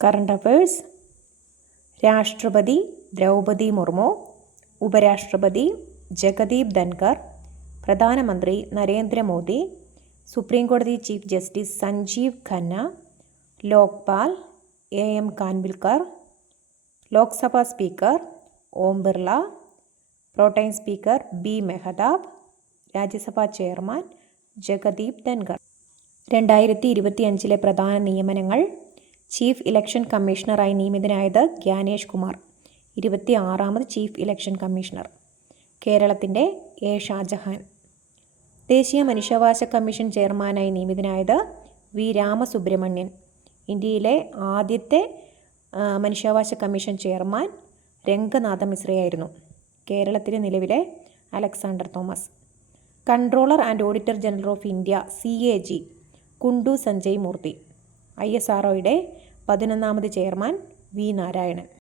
Current affairs. രാഷ്ട്രപതി ദ്രൗപദി മുർമു, ഉപരാഷ്ട്രപതി ജഗദീപ് ധൻകർ, പ്രധാനമന്ത്രി നരേന്ദ്രമോദി, സുപ്രീംകോടതി chief justice Sanjiv Khanna, Lokpal AM Khanwilkar, Lok Sabha speaker Om Birla, pro tem speaker B Mahtab, Rajya Sabha chairman Jagdeep Dhankhar. 2025 പ്രധാന നിയമനങ്ങൾ. ചീഫ് ഇലക്ഷൻ കമ്മീഷണറായി നിയമിതനായത് ഗ്യാനേഷ് കുമാർ, 26ാമത് ചീഫ് ഇലക്ഷൻ കമ്മീഷണർ. കേരളത്തിൻ്റെ A ഷാജഹാൻ. ദേശീയ മനുഷ്യാവകാശ കമ്മീഷൻ ചെയർമാനായി നിയമിതനായത് V രാമസുബ്രഹ്മണ്യൻ. ഇന്ത്യയിലെ ആദ്യത്തെ മനുഷ്യാവകാശ കമ്മീഷൻ ചെയർമാൻ രംഗനാഥ മിശ്രയായിരുന്നു. കേരളത്തിലെ നിലവിലെ Alexander Thomas. Controller and auditor general of India CAG കുണ്ടു സഞ്ജയ് മൂർത്തി. ISROയുടെ 11ാമത് ചെയർമാൻ V നാരായണൻ.